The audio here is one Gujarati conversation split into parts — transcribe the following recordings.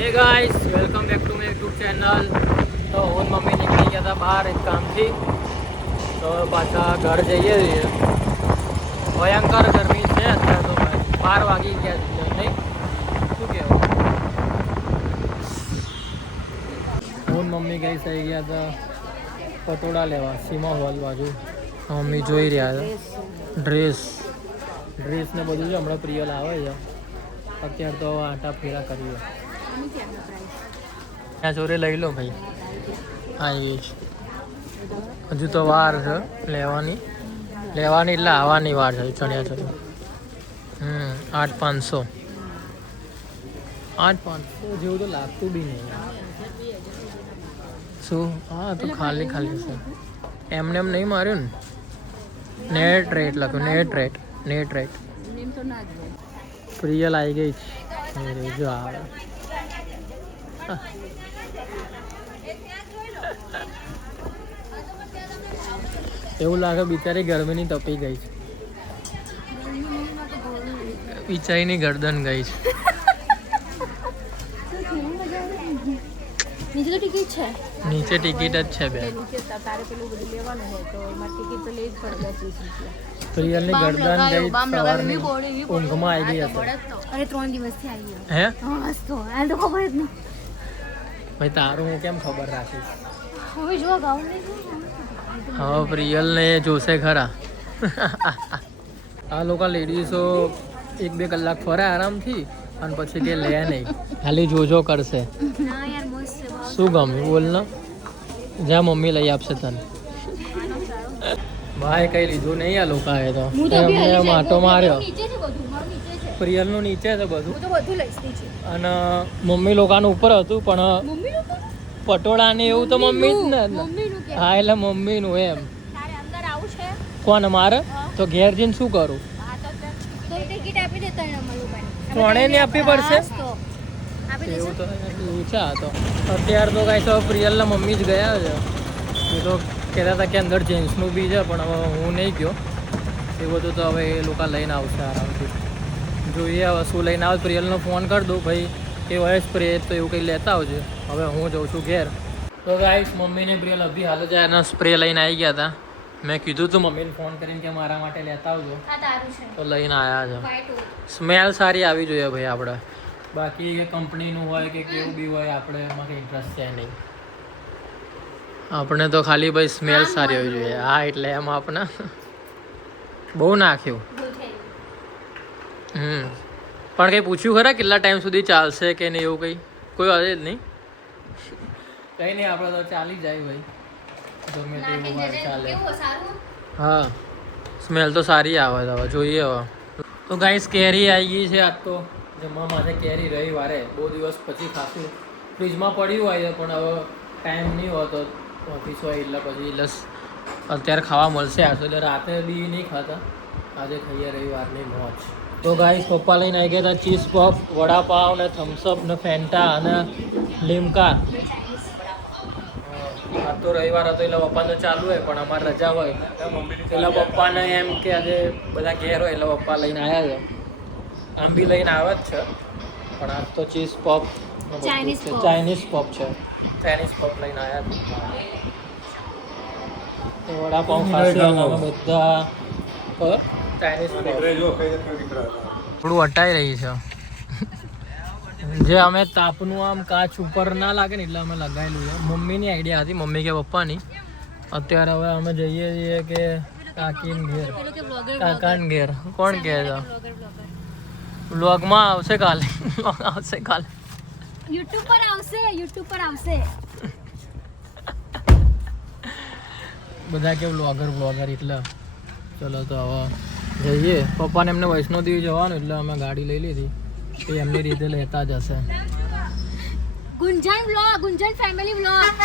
Hey guys welcome back to my YouTube channel. तो હું મમ્મી નીકળી ગયા હતા બહાર એક કામથી, તો પાછા ઘર જઈએ છીએ। ભયંકર ગરમી છે અત્યારે, તો 12 વાગી ગયા છે નહીં, શું કહેવું। હું મમ્મી ગઈ થઈ ગયા હતા પટોળા લેવા સીમા હોલ બાજુ। મમ્મી જોઈ રહ્યા છે ડ્રેસ ને બધું છે, હમણાં પ્રિયલ આવે છે, અત્યારે તો આટા ફેરા કરીએ। ત્યાં જોડે લઈ લો ભાઈ, આવી જ હજુ તો વાર છે લેવાની એટલે આવવાની વાર છે। ચણિયા ચોળી 8,500 જેવું તો લાગતું બી નહીં। શું? હા તો ખાલી છે, એમને એમ નહીં માર્યું ને, નેટ રેટ લખ્યું, નેટ રેટ। પ્રિયલ આવી ગઈ છે, જો આવે એવું લાગે બિચારી ગરમીની તપી ગઈ છે, બિચારીની ગરદન ગઈ છે। નીચે ટિકિટ જ છે બે। પ્રિયલની ગરદન ગઈ સવારની ઊંઘમાં આવી ગઈ હશે। અરે 3 દિવસથી આવી હે હા તો આ તો ખબર જ નહીં ભાઈ, તારું હું કેમ ખબર રાખીશ। હવે જો ગાઉન નહીં હવે પ્રિયલને જોશે ખરા। આ લોકો લેડીઝો 1-2 કલાક ફરે આરામથી અને પછી કે લે નહીં, ખાલી જોજો કરશે। ના યાર મસ્ત છે શું ગમ્યું બોલ ને, જ્યાં મમ્મી લઈ આપશે તને। ભાઈ કઈ લીધું નહીં આ લોકોએ તો, એમને માટો માર્યો। નીચે છે બધું મારું નીચે છે પ્રિયલનું નીચે છે બધું, હું તો બધું લઈશ નીચે। અને મમ્મી લોકોનું ઉપર હતું, પણ મમ્મી લોકો પટોળા ને એવું તો મમ્મી જ ને। મમ્મીનું કે હા એટલે મમ્મીનું એમ। તારે અંદર આવું છે કોણ મારે તો ઘેર જઈને શું કરું? હા તો ટિકિટ આપી દેતા ને અમારું ભાઈ ત્રણેયને આપવી પડશે? તો આપી એવું દેશે તો ઊંચા હતો અત્યારે તો કાંઈ તો પ્રિયલના મમ્મી જ ગયા છે। એ તો કહેતા હતા કે અંદર જેન્ટ્સનું બી છે, પણ હવે હું નહીં ગયો। એ બધું તો હવે એ લોકો લઈને આવશે આરામથી, જોઈએ હવે શું લઈને આવે। પ્રિયલનો ફોન કરી દઉં ભાઈ, એ હોય સ્પ્રે તો એવું કંઈ લેતા આવજે। હવે હું જાઉં છું ઘેર। તો ગાઈસ મમ્મીને પ્રિયલ અભી હાલ જ એના સ્પ્રે લઈને આવી ગયા હતા। મેં કીધું હતું મમ્મીને ફોન કરીને કે મારા માટે લેતા આવજો, આ તારું છે તો લઈને આવ્યા છે। વાઈટ સ્મેલ સારી આવી જોઈએ ભાઈ આપણે, બાકી કે કંપનીનું હોય કે કેવું બી હોય આપણે એમાં કંઈ ઇન્ટરેસ્ટ છે નહીં। આપણે તો ખાલી ભાઈ સ્મેલ સારી હોવી જોઈએ। હા એટલે એમાં આપણે બહુ નાખ્યું। પણ કંઈ પૂછ્યું ખરા કેટલા ટાઈમ સુધી ચાલશે કે નહીં, એવું કંઈ કોઈ હશે જ નહીં। કંઈ નહીં, આપણે તો ચાલી જાય ભાઈ, ગમે તેવું વાર ચાલે। કેવું સારું હા સ્મેલ તો સારી આવે છે, હવે જોઈએ હવે। તો ગાઈસ કેરી આવી ગઈ છે આજ તો જમવા માટે। કેરી રવિવારે બહુ દિવસ પછી ખાસું ફ્રીજમાં પડ્યું હોય છે, પણ હવે ટાઈમ નહીં હોતો ઓફિસ હોય એટલે પછી લસ અત્યારે ખાવા મળશે। આ તો રાતે બી નહીં ખાતા, આજે ખાઈએ રવિવારની મોજ। તો ગાઈસ પપ્પા લઈને આવી ગયા હતા ચીઝ પફ, વડાપાવ ને થમ્સઅપ ને ફેન્ટા અને લીમકા। આ તો રવિવાર હતો એટલે પપ્પાને ચાલુ હોય, પણ અમારે રજા હોય એટલે પપ્પાને એમ કે આજે બધા ઘેર હોય એટલે પપ્પા લઈને આવ્યા છે। આમ બી લઈને આવે જ છે, પણ આ તો ચીઝ પફ ચાઇનીઝ પફ છે, ચાઇનીઝ પફ લઈને આવ્યા છે। વડાપાઉં ખાશે અને અમે બધા ચાઇનીઝ પફ થોડું હટાઈ રહી છે જે અમે તાપનું આમ કાચ ઉપર ના લાગે ને એટલે અમે લગાવેલું છે। મમ્મીની આઈડિયા હતી, મમ્મી કે પપ્પાની। અત્યારે હવે અમે જઈએ છીએ કે કાકીને ઘેર, કાકાને ઘેર। કોણ કહે છે? વ્લોગમાં આવશે કાલે, આવશે કાલે યુટ્યુબ પર આવશે બધા કે વ્લોગર એટલે ચલો તો હવે જઈએ। પપ્પાને એમને વૈષ્ણોદેવી જવાનું એટલે અમે ગાડી લઈ લીધી, એ એમની રીતે લેતા જ હશે। ગુંજન ફેમિલી વ્લોગ।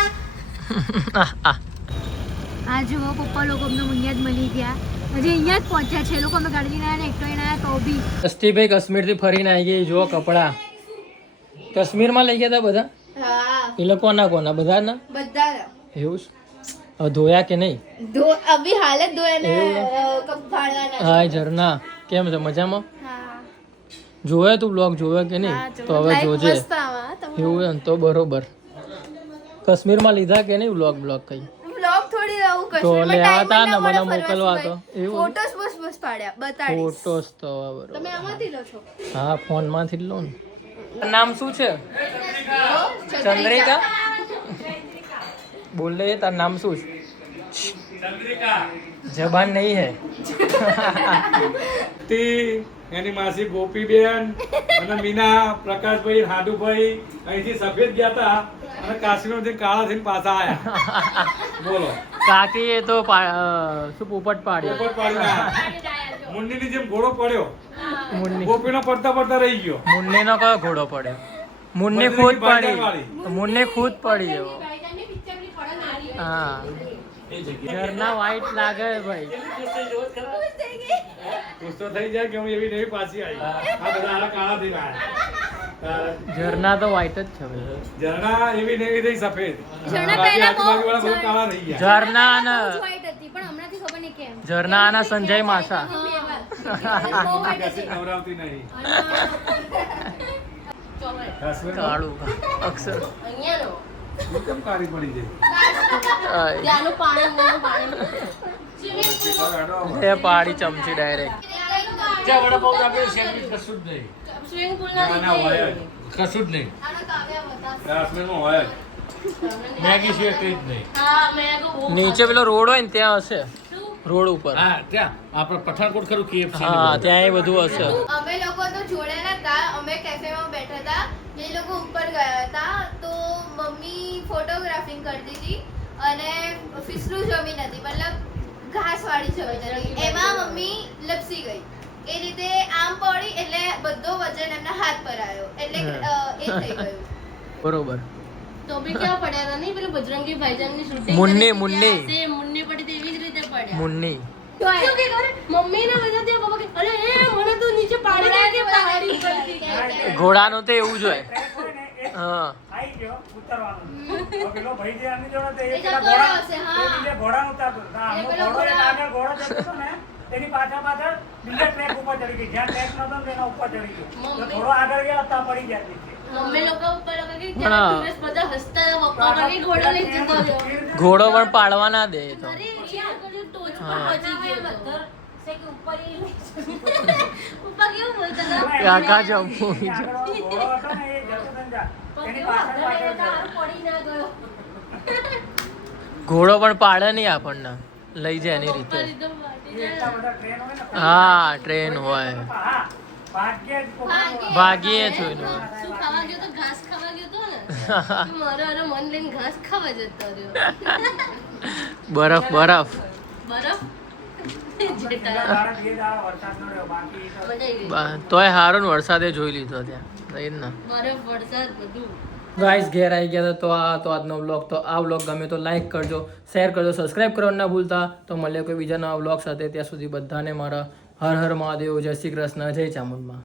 આ જુઓ પપ્પા લોકો અમને મુનિયાદ મળી ગયા, હજી અહીંયા જ પહોંચ્યા છે લોકો। અમે ગાડી લઈને આવ્યા ને એકટો આવ્યા તો બી અસ્તીભાઈ કાશ્મીરથી ફરીને આવી ગઈ। જો કપડા કાશ્મીરમાં લઈ ગયા હતા બધા, એ લોકો કોના બધા ના એવું ધોયા કે નહીં? અભી હાલત ધોયા હા ઝરના કેમ છે? મજામાં? જોયો તું બ્લોગ જોયો કે નહીં? તો હવે જોજે। એવું એમ તો બરોબર. કાશ્મીરમાં લીધા કે નહીં વ્લોગ કઈ? વ્લોગ થોડી આવું તો કશું લેવા તા ને મને મોકલવા તો. એવું ફોટોસ બસ પાડ્યા બતાડીશ. ફોટોસ તો બરોબર. તમે આમાંથી લો છો? હા ફોનમાંથી જ લો ને. નામ શું છે? ચંદ્રિકા. બોલ લે તાર નામ શું છે? જબાન નહીં હે. એની માસી ગોપીબેન અને મીના પ્રકાશભાઈ હાડુભાઈ અહીંથી સફેદ ગયા હતા અને કાશ્મીરથી કાળા થઈને પાછા આયા. બોલો કાકી એ તો શું પોપટ પાડ્યો. પોપટ પાડીને આયા. મુન્નીની જેમ ઘોડો પડ્યો, મુન્ની ગોપીનો પડતા પડતા રહી ગયો. મુન્નીનો કયો ઘોડો પડ્યો? મુન્ની ખુદ પડી. મુન્ની ખુદ પડી એવો. હા ઝરના વાઈટ લાગે ભાઈ. ખુશ તો થઈ જાય કે હું એવી નવી પાછી આવી. આ બધા આલા કાળા થઈને આયા. ઝરના તો વાઈટ જ છે ભાઈ. ઝરણા એવી નવી થઈ સફેદ. ઝરણા બાકી પહેલા આજુબાજુવાળા બધા કાળા થઈ ગયા. ઝરના અને વ્હાઈટ હતી પણ હમણાંથી ખબર નહીં કેમ. ઝરના અને સંજય માસા. કશી નવરાવતી નહીં. કાશ્મીરમાં કાળું અક્ષર. તું કેમ કાળી પડી જાય? એ પાડી ચમચી ડાયરેક્ટ. ના, ના, હોય જ. કાશ્મીરમાં હોય જ. નીચે પેલો રોડ હોય ને ત્યાં હશે. રોડ ઉપર. હા ત્યાં એ બધું હશે. અમે લોકો તો જોડે નતા, અમે કેફેમાં બેઠા હતા, એ લોકો ઉપર ગયા હતા, તો મમ્મી ફોટોગ્રાફિંગ કરતી હતી અને ફિસલું જમીન હતી, મતલબ ઘાસ વાળી જમીન હતી, એમાં મમ્મી લપસી ગઈ. એ રીતે આમ પડી એટલે બધો વજન એમના હાથ પર આવ્યો, એટલે એ થઈ ગયું. બરોબર. તો બી ક્યાં પડ્યા હતા નહીં પેલું બજરંગી ભાઈજાનની shooting મુન્ની, કરી મુન્ની. હતી ત્યાં મુન્ની પડી તેવી જ રીતે પડ્યા. મુન્ની. શું કે ખબર? મમ્મીને બધા ત્યાં પપ્પા કે અરે એ મને તો નીચે પાડી દે કે પહાડી ઉપરથી. ઘોડાનું તો એવું જ હોય. હા આઈ ગયો ઉતરવાનું. તો પેલો ભાઈ જે આની જોડે એ જતો રહ્યો હશે, હા. ઘોડાનું ઉતારતો હતો. એ આમનો પેલો ઘોડો એક ઘોડા. આગળ ઘોડો જતો હતો ને તેની પાછળ બીજા ટ્રેક ઉપર ચડી ગઈ. જ્યાં ટ્રેક નતો ને તેના ઉપર ચડી ગયો. તો થોડો આગળ ગયા હતા પડી ગયા નીચે. મમ્મી લોકો ઉપર લોકો કે પણ ત્યાં દિવસ બધા હસતા હતા, પપ્પા પણ ઘોડો લઈ જતો રહ્યો. ઘોડો પણ પાડવા ના દે એ તો. અરે ત્યાં આગળ ટોચ પર હા. પહોંચી ગયો હતો. પપ્પા કેવું બોલતા હતા? કાકા જમ્મુ. આગળ ઘોડો હતો ને એ જતો હતો ને જા. પણ તેની કેવું પાછળ આગળ ગયા પાછળ હતા, પડી ના ગયો. ઘોડો પણ પાડે નહીં આપણને, લઈ જાય એની પપ્પા રીતે. એકદમ વાટી એટલા જાય. બધા ટ્રેન હોય ને. હા ટ્રેન હોય. હા, ભાગ્યે જ પોતાનું ભાગીએ છું એનું. શું ખાવા ગયો તો ઘાસ ખાવા ગયો તો ને મારો મન લઈને ઘાસ ખાવા જતો રહ્યો. બરફ બરફ. બરફ જેઠા. દાડા બે દાડા વરસાદ ન રહ્યો. બાકી તો મજા આવી ગઈ. તોય હારો ને વરસાદે જોઈ લીધો ત્યાં. સહી ને. બરફ વરસાદ બધું. ગાઈસ ઘેર આવી ગયા હતા તો આજનો વ્લોગ તો આ વ્લોગ ગમે તો લાઈક કરજો, શેર કરજો, સબસ્ક્રાઇબ કરવાનું ના ભૂલતા. તો મળીએ કોઈ બીજા નવા વ્લોગ સાથે. ત્યાં સુધી બધાને મારા હર હર મહાદેવ, જય શ્રી કૃષ્ણ, જય ચામુંડમાં.